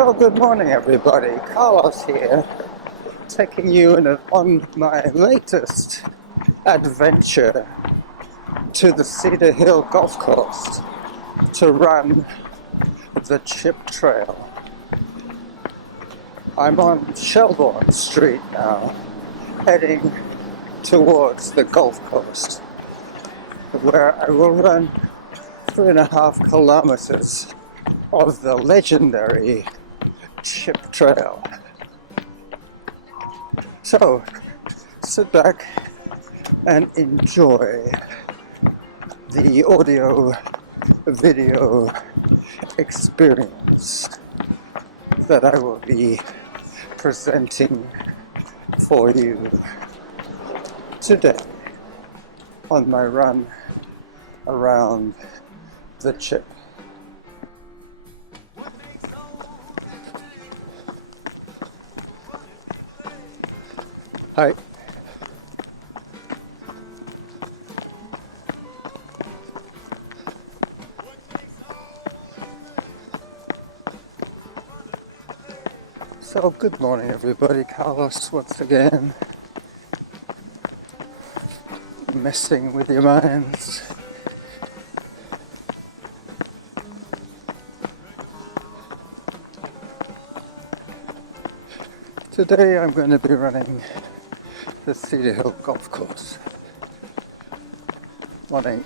So good morning everybody, Carlos here, taking you on my latest adventure to the Cedar Hill golf course to run the chip trail. I'm on Shelbourne Street now, heading towards the golf course, where I will run 3.5 kilometers of the legendary chip trail. So sit back and enjoy the audio video experience that I will be presenting for you today on my run around the chip. Hi. So good morning everybody, Carlos once again, messing with your minds. Today I'm going to be running the Cedar Hill golf course. Morning.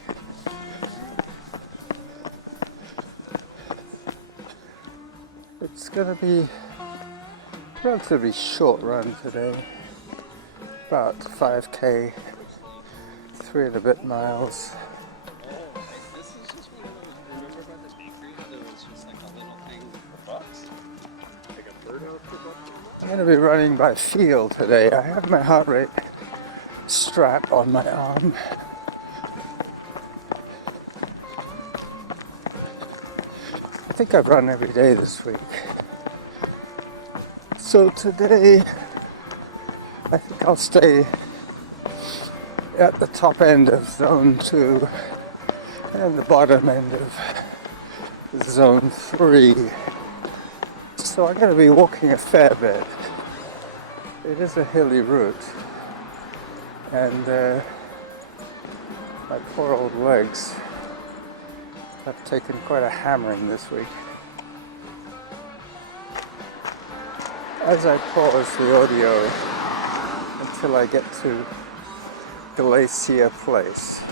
It's going to be a relatively short run today, about 5k, 3 and a bit miles. This is just one of those, remember by the bakery how there was just like a little thing for bucks? Like a bird out for bucks? I'm going to be running by feel today. I have my heart rate strap on my arm. I think I've run every day this week. So today, I think I'll stay at the top end of zone 2 and the bottom end of zone 3. So I'm going to be walking a fair bit. It is a hilly route, and my poor old legs have taken quite a hammering this week. As I pause the audio until I get to Glacier Place.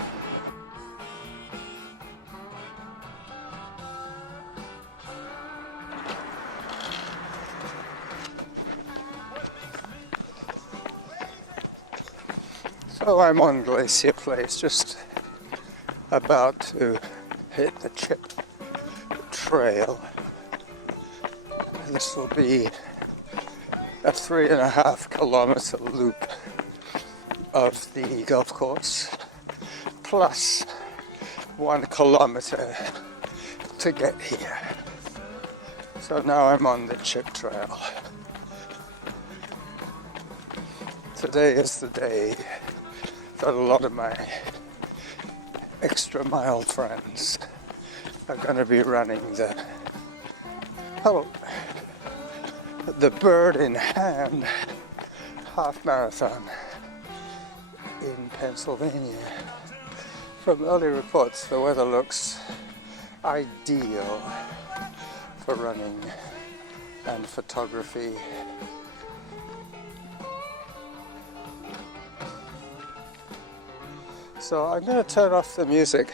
So I'm on Glacier Place, just about to hit the chip trail. This will be a 3.5 kilometer loop of the golf course, plus 1 kilometer to get here. So now I'm on the chip trail. Today is the day that a lot of my extra mile friends are going to be running the bird in hand half marathon in Pennsylvania. From early reports, the weather looks ideal for running and photography. So I'm going to turn off the music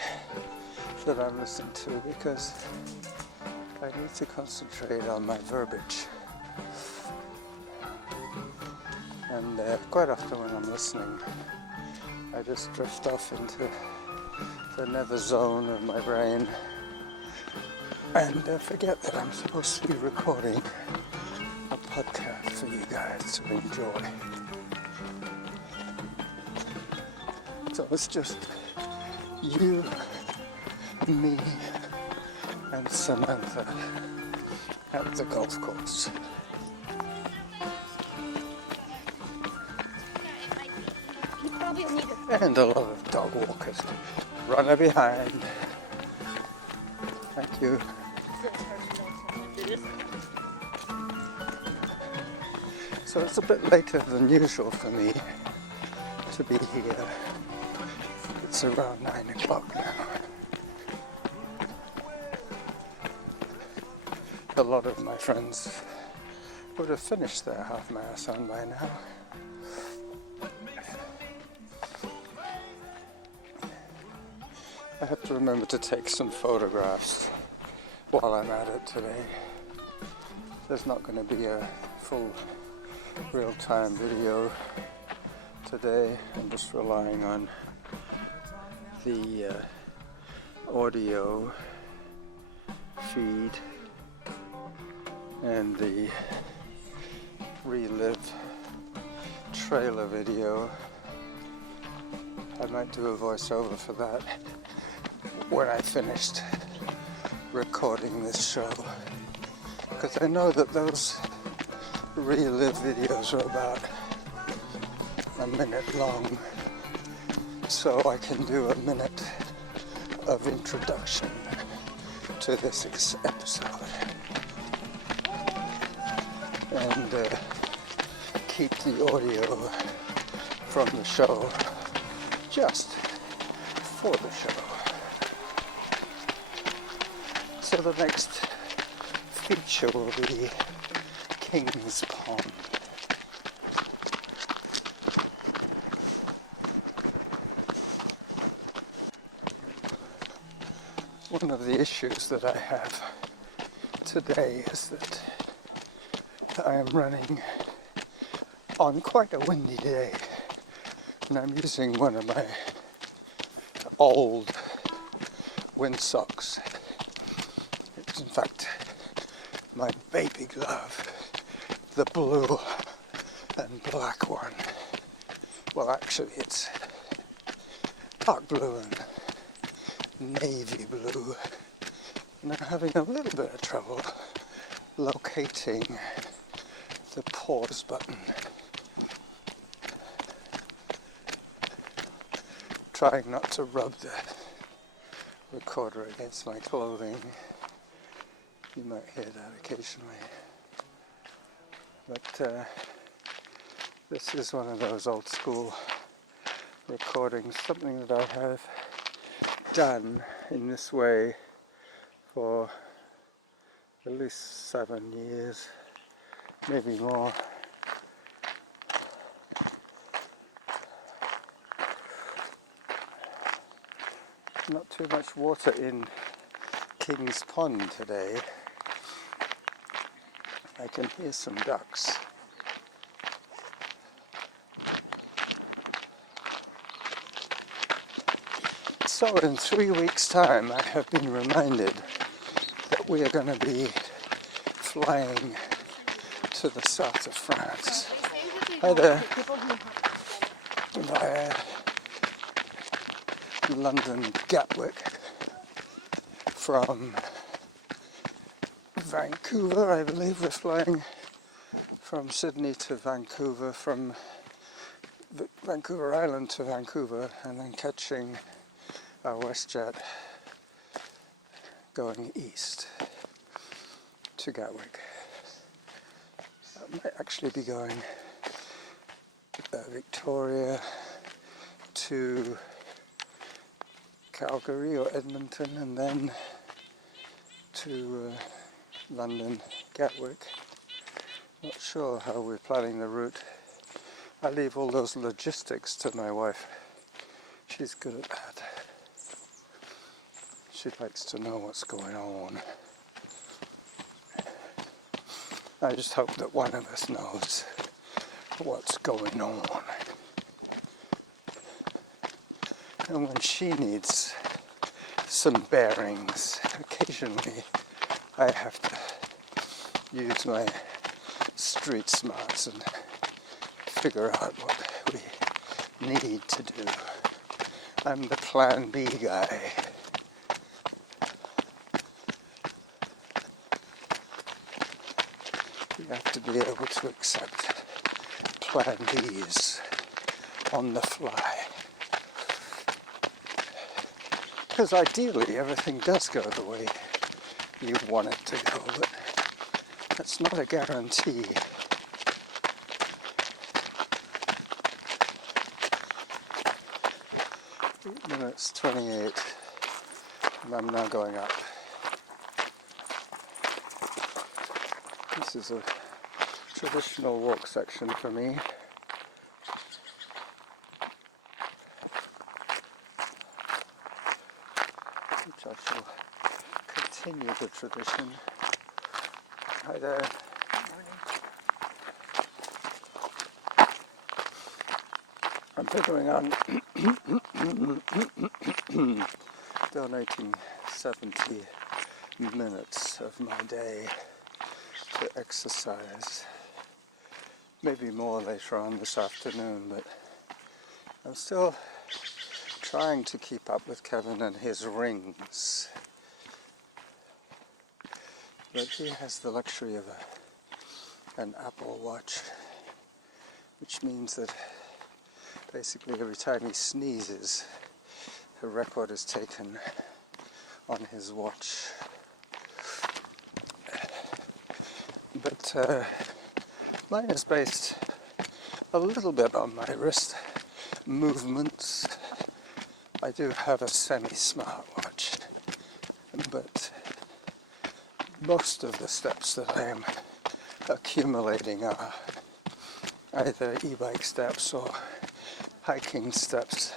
that I'm listening to because I need to concentrate on my verbiage. And quite often when I'm listening, I just drift off into the nether zone of my brain and forget that I'm supposed to be recording a podcast for you guys to enjoy. So it's just you, me, and Samantha at the golf course. And a lot of dog walkers. Runner behind. Thank you. So it's a bit later than usual for me to be here. It's around 9 o'clock now. A lot of my friends would have finished their half marathon by now. I have to remember to take some photographs while I'm at it today. There's not going to be a full real-time video today. I'm just relying on the audio feed and the relive trailer video. I might do a voiceover for that when I finished recording this show, because I know that those relive videos are about a minute long, so I can do a minute of introduction to this episode and keep the audio from the show just for the show. So the next feature will be King's Pond. One of the issues that I have today is that I am running on quite a windy day, and I'm using one of my old windsocks. It's in fact my baby glove, the blue and black one. Well, actually it's dark blue and navy blue, and I'm having a little bit of trouble locating the pause button. Trying not to rub the recorder against my clothing. You might hear that occasionally. But this is one of those old school recordings, something that I have done in this way for at least 7 years, maybe more. Not too much water in King's Pond today. I can hear some ducks. So in 3 weeks' time, I have been reminded that we are going to be flying to the south of France, either via London Gatwick from Vancouver. I believe we're flying from Sydney to Vancouver, from Vancouver Island to Vancouver, and then catching our WestJet going east to Gatwick. I might actually be going Victoria to Calgary or Edmonton, and then to London Gatwick. Not sure how we're planning the route. I leave all those logistics to my wife. She's good at that. She likes to know what's going on. I just hope that one of us knows what's going on. And when she needs some bearings, occasionally I have to use my street smarts and figure out what we need to do. I'm the plan B guy. You have to be able to accept plan Bs on the fly. Because ideally everything does go the way you want it to go, but that's not a guarantee. 8:28, and I'm now going up. This is a traditional walk section for me. Which I shall continue the tradition. Hi there. I'm figuring on donating 70 minutes of my day to exercise. Maybe more later on this afternoon, but I'm still trying to keep up with Kevin and his rings. But he has the luxury of an Apple Watch, which means that basically every time he sneezes, a record is taken on his watch. But mine is based a little bit on my wrist movements. I do have a semi-smart watch, but most of the steps that I am accumulating are either e-bike steps or hiking steps.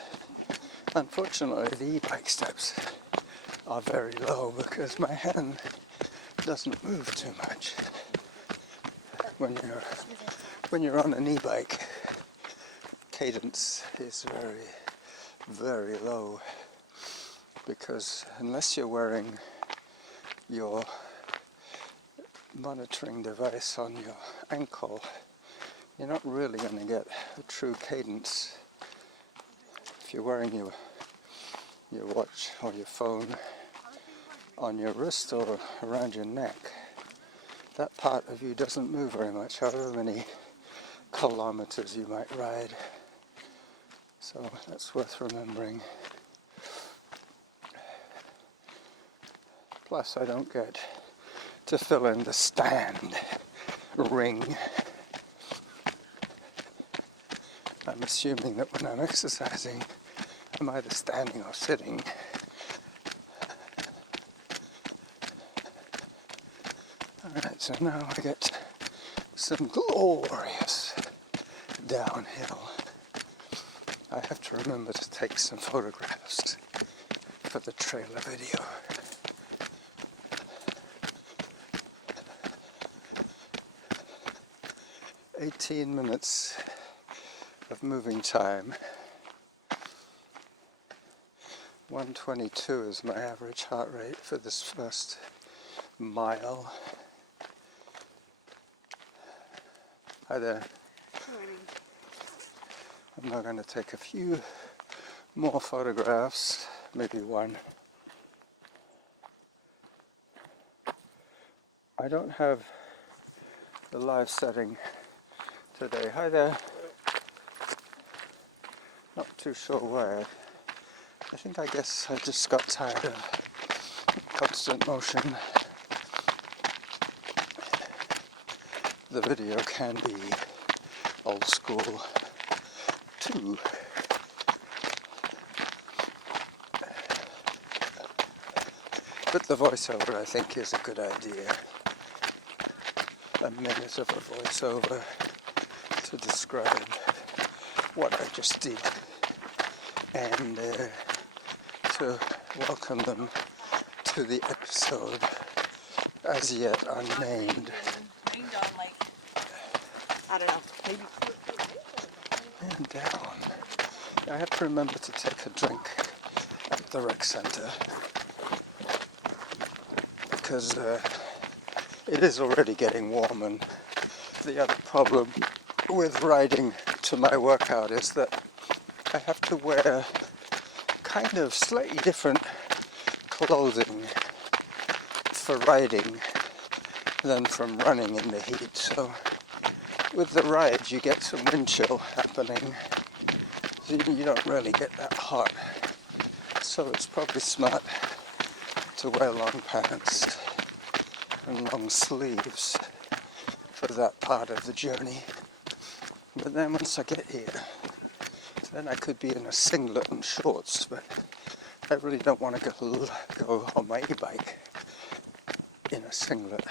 Unfortunately, the e-bike steps are very low because my hand doesn't move too much. When you're on an e-bike, cadence is very, very low because unless you're wearing your monitoring device on your ankle, you're not really going to get a true cadence. If you're wearing your watch or your phone on your wrist or around your neck, that part of you doesn't move very much, however many kilometers you might ride. So that's worth remembering. Plus, I don't get to fill in the stand ring. I'm assuming that when I'm exercising, I'm either standing or sitting. Alright, so now I get some glorious downhill. I have to remember to take some photographs for the trailer video. "18 minutes of moving time. 122 is my average heart rate for this first mile. Hi there. I'm now going to take a few more photographs, maybe one. I don't have the live setting today. Hi there. Not too sure why. I guess I just got tired of constant motion. The video can be old school too. But the voiceover, I think, is a good idea. A minute of a voiceover to describe what I just did and to welcome them to the episode as yet unnamed. Rained on like, I don't know, maybe. And down. I have to remember to take a drink at the rec center because it is already getting warm, and the other problem with riding to my workout is that I have to wear kind of slightly different clothing for riding than from running in the heat. So with the ride you get some wind chill happening. You don't really get that hot. So it's probably smart to wear long pants and long sleeves for that part of the journey. But then once I get here to Then I could be in a singlet and shorts, but I really don't want to go on my e-bike in a singlet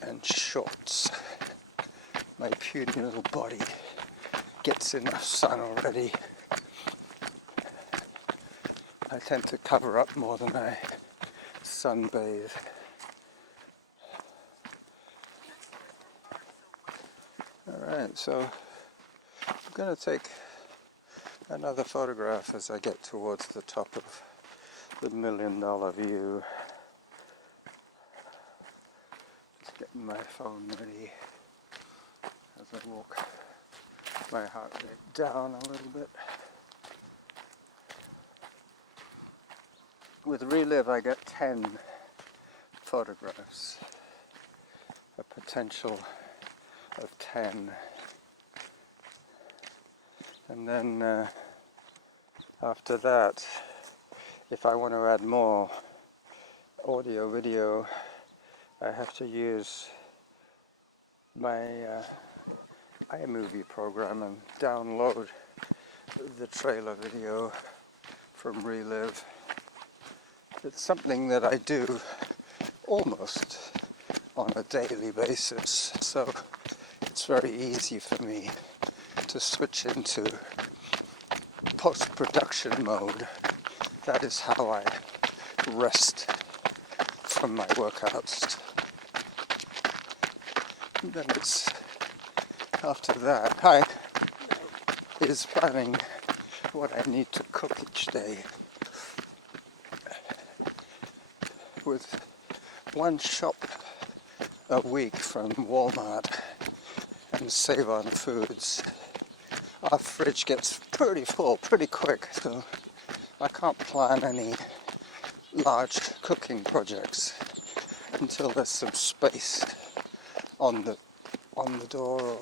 and shorts. My puny little body gets enough sun already. I tend to cover up more than I sunbathe. Alright, so I'm going to take another photograph as I get towards the top of the $1 million view. Just getting my phone ready as I walk my heart rate down a little bit. With Relive I get 10 photographs, a potential of 10. And then after that, if I want to add more audio, video, I have to use my iMovie program and download the trailer video from Relive. It's something that I do almost on a daily basis, so it's very easy for me to switch into post-production mode. That is how I rest from my workouts. And then it's after that, is planning what I need to cook each day. With one shop a week from Walmart and Save On Foods, our fridge gets pretty full pretty quick, so I can't plan any large cooking projects until there's some space on the door or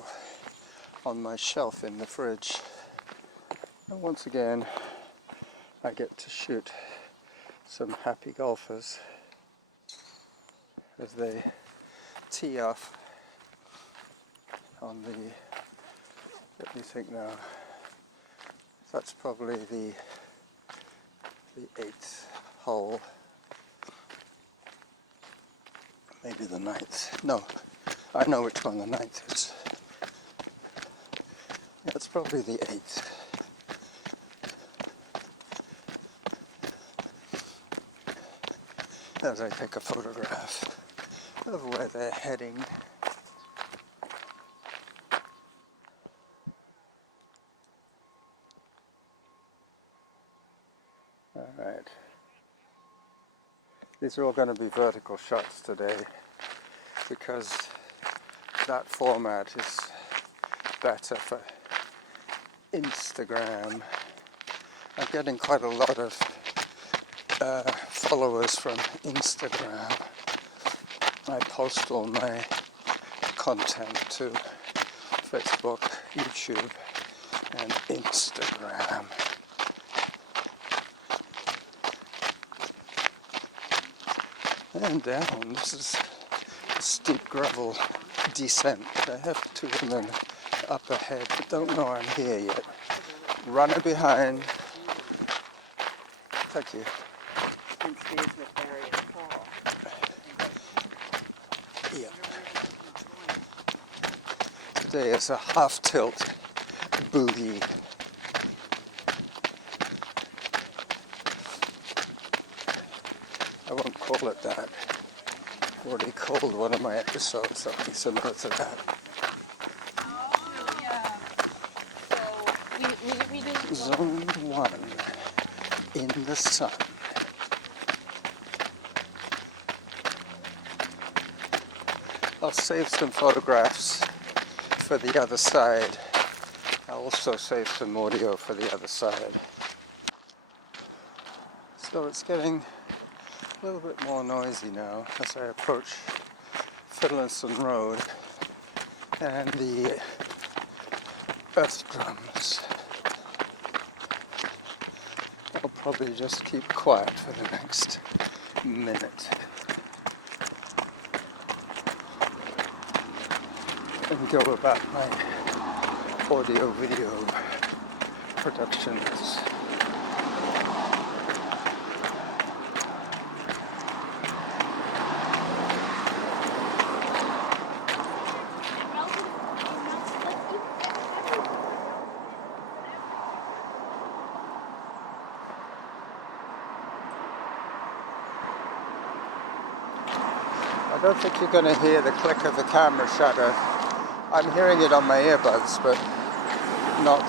on my shelf in the fridge. And once again, I get to shoot some happy golfers as they tee off on the, let me think now, that's probably the 8th hole, maybe the 9th. No, I know which one the 9th is. Yeah, it's probably the 8th. As I take a photograph of where they're heading. Alright. These are all going to be vertical shots today because that format is better for Instagram. I'm getting quite a lot of followers from Instagram. I post all my content to Facebook, YouTube, and Instagram. And down, this is a steep gravel descent. I have two women up ahead that don't know I'm here yet. Runner behind. Thank you. And stays with Barry and Paul. Yeah. Today is a half tilt boogie. I won't call it that. I've already called one of my episodes something similar to that. Zone 1 in the sun. I'll save some photographs for the other side. I'll also save some audio for the other side. So it's getting a little bit more noisy now as I approach Finlayson Road and the earth drums. I'll probably just keep quiet for the next minute and go about my audio video Productions. I don't think you're going to hear the click of the camera shutter. I'm hearing it on my earbuds, but not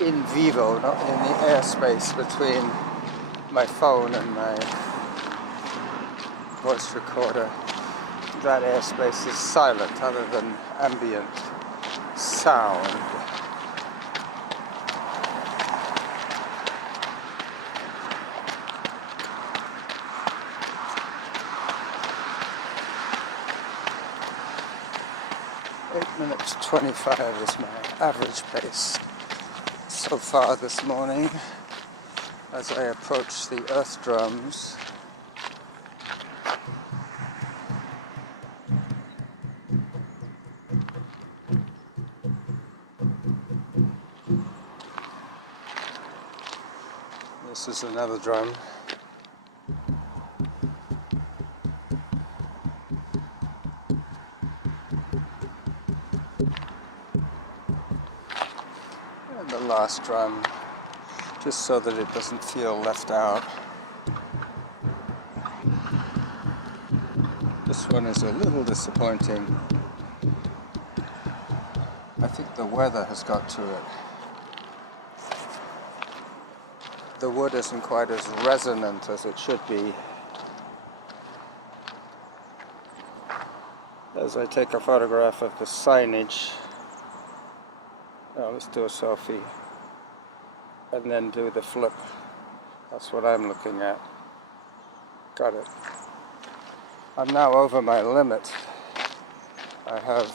in vivo, not in the airspace between my phone and my voice recorder. That airspace is silent other than ambient sound. Minutes 25 is my average pace so far this morning as I approach the earth drums. This is another drum. The last drum, just so that it doesn't feel left out. This one is a little disappointing. I think the weather has got to it. The wood isn't quite as resonant as it should be. As I take a photograph of the Saanich, let's do a selfie and then do the flip. That's what I'm looking at. Got it. I'm now over my limit. I have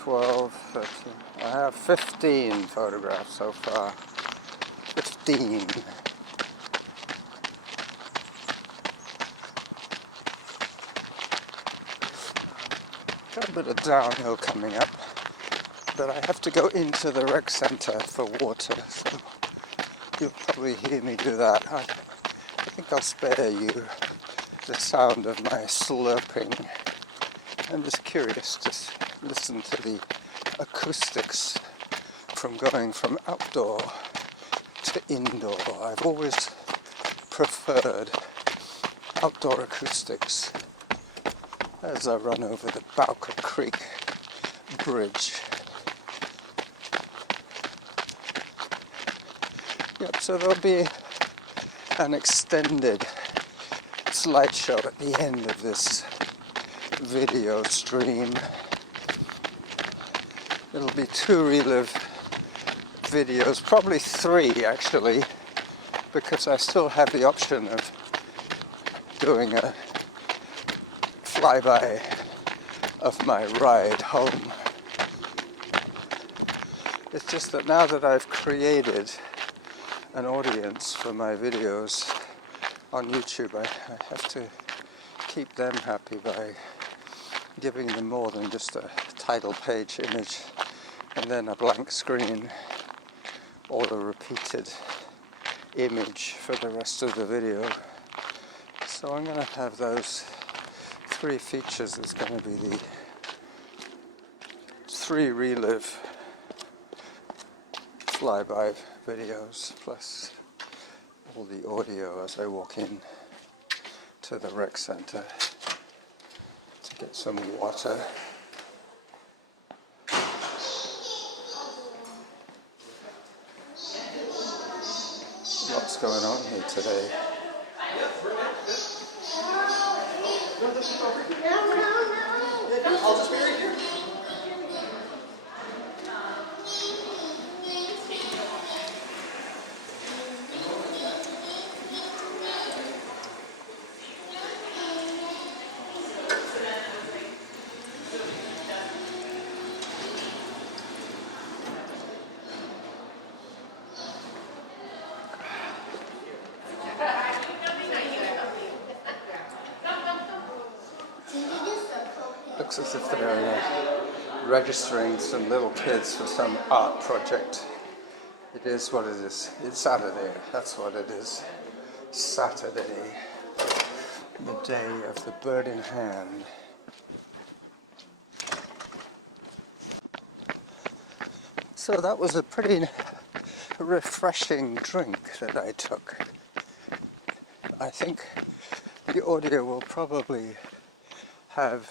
12, 13, I have 15 photographs so far. 15. Got a bit of downhill coming up, but I have to go into the rec center for water, so you'll probably hear me do that. I think I'll spare you the sound of my slurping. I'm just curious to listen to the acoustics from going from outdoor to indoor. I've always preferred outdoor acoustics as I run over the Bowker Creek Bridge. Yep, so there'll be an extended slideshow at the end of this video stream. It'll be 2 relive videos, probably 3 actually, because I still have the option of doing a flyby of my ride home. It's just that now that I've created an audience for my videos on YouTube, I have to keep them happy by giving them more than just a title page image and then a blank screen or a repeated image for the rest of the video. So I'm going to have those 3 features. It's going to be the 3 relive flyby videos plus all the audio as I walk in to the rec center to get some water. What's going on here today? I'll just be right here. Looks as if they're registering some little kids for some art project. It is what it is. It's Saturday. That's what it is. Saturday, the day of the bird in hand. So that was a pretty refreshing drink that I took. I think the audio will probably have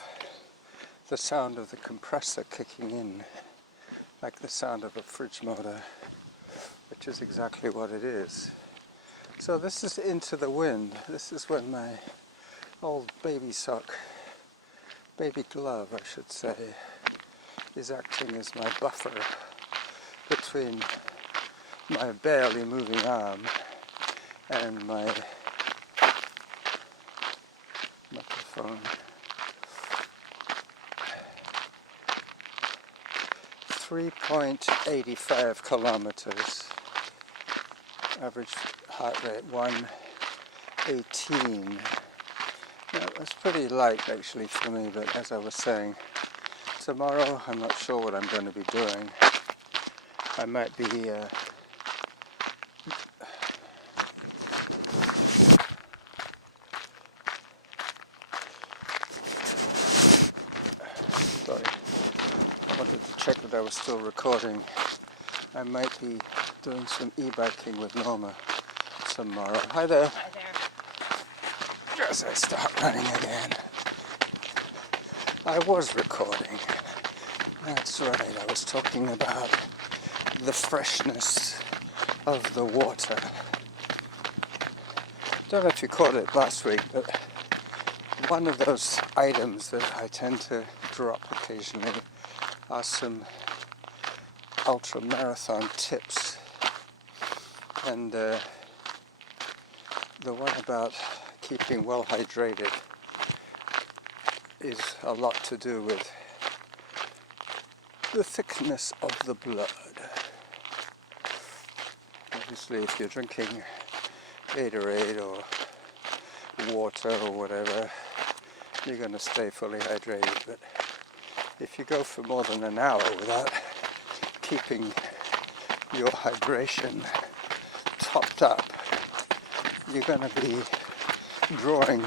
the sound of the compressor kicking in, like the sound of a fridge motor, which is exactly what it is. So this is Into the Wind. This is when my old baby glove I should say, is acting as my buffer between my barely moving arm and my microphone. 3.85 kilometers. Average heart rate 118. That was pretty light actually for me, but as I was saying, tomorrow I'm not sure what I'm going to be doing. I might be sorry, I wanted to check that I was still recording. I might be doing some e-biking with Norma tomorrow. Hi there. Hi there. As I start running again. I was recording. That's right, I was talking about the freshness of the water. Don't know if you caught it last week, but one of those items that I tend to drop occasionally are some ultra marathon tips. And the one about keeping well hydrated is a lot to do with the thickness of the blood. Obviously, if you're drinking Gatorade or water or whatever, you're going to stay fully hydrated. But if you go for more than an hour without keeping your hydration topped up, you're going to be drawing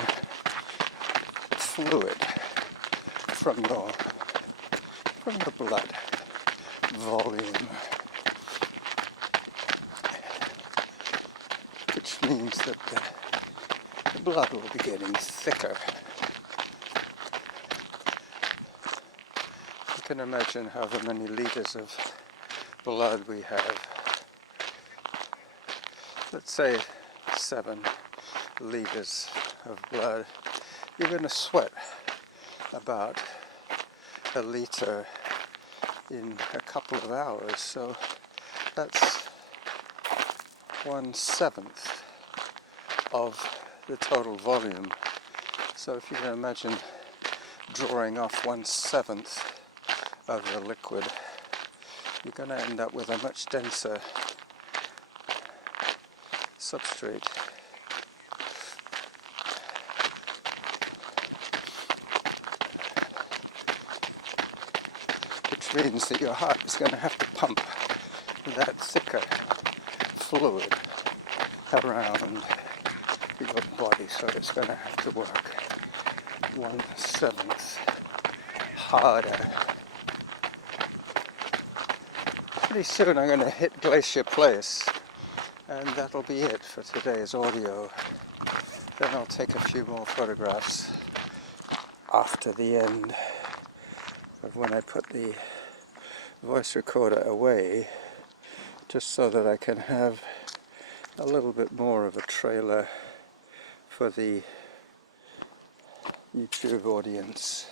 fluid from the blood volume, which means that the blood will be getting thicker. You can imagine however many liters of blood we have. Let's say 7 liters of blood. You're going to sweat about a liter in a couple of hours, so that's 1/7 of the total volume. So if you can imagine drawing off 1/7 of the liquid, you're going to end up with a much denser substrate. Which means that your heart is going to have to pump that thicker fluid around your body, so it's going to have to work 1/7 harder. Pretty soon I'm going to hit Glacier Place, and that'll be it for today's audio. Then I'll take a few more photographs after the end of when I put the voice recorder away, just so that I can have a little bit more of a trailer for the YouTube audience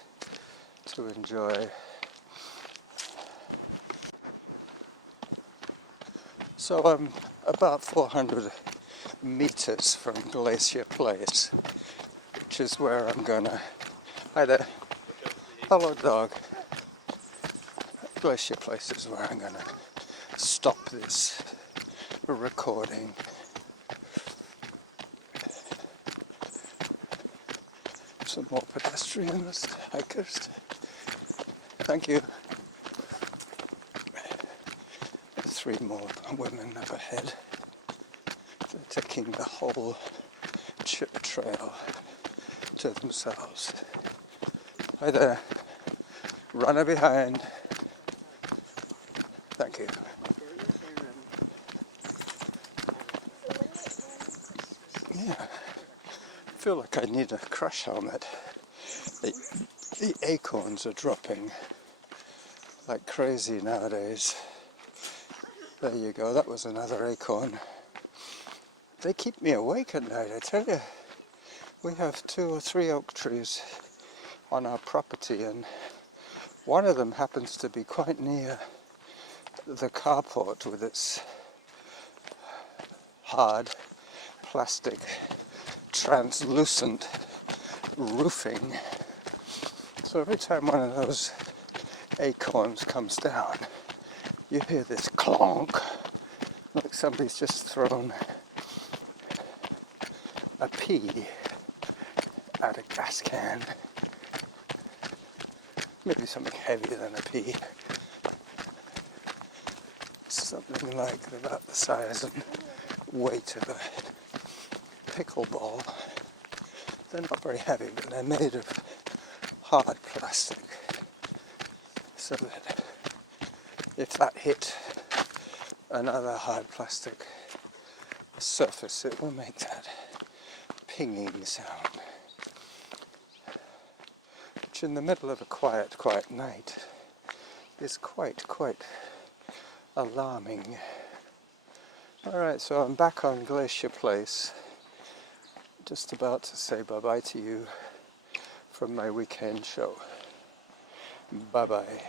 to enjoy. So I'm about 400 meters from Glacier Place, which is where I'm gonna... Hi there. Hello, dog. Glacier Place is where I'm gonna stop this recording. Some more pedestrians, hikers. Thank you. 3 more women up ahead. They're taking the whole chip trail to themselves. Hi there. Runner behind. Thank you. Yeah. I feel like I need a crash helmet. The acorns are dropping like crazy nowadays. There you go, that was another acorn. They keep me awake at night, I tell you. We have 2 or 3 oak trees on our property, and one of them happens to be quite near the carport with its hard plastic translucent roofing. So every time one of those acorns comes down, you hear this clonk, like somebody's just thrown a pea at a gas can. Maybe something heavier than a pea. Something like about the size and weight of a pickleball. They're not very heavy, but they're made of hard plastic, so that if that hit another hard plastic surface, it will make that pinging sound, which in the middle of a quiet night is quite alarming. Alright, so I'm back on Glacier Place, just about to say bye-bye to you from my weekend show. Bye-bye.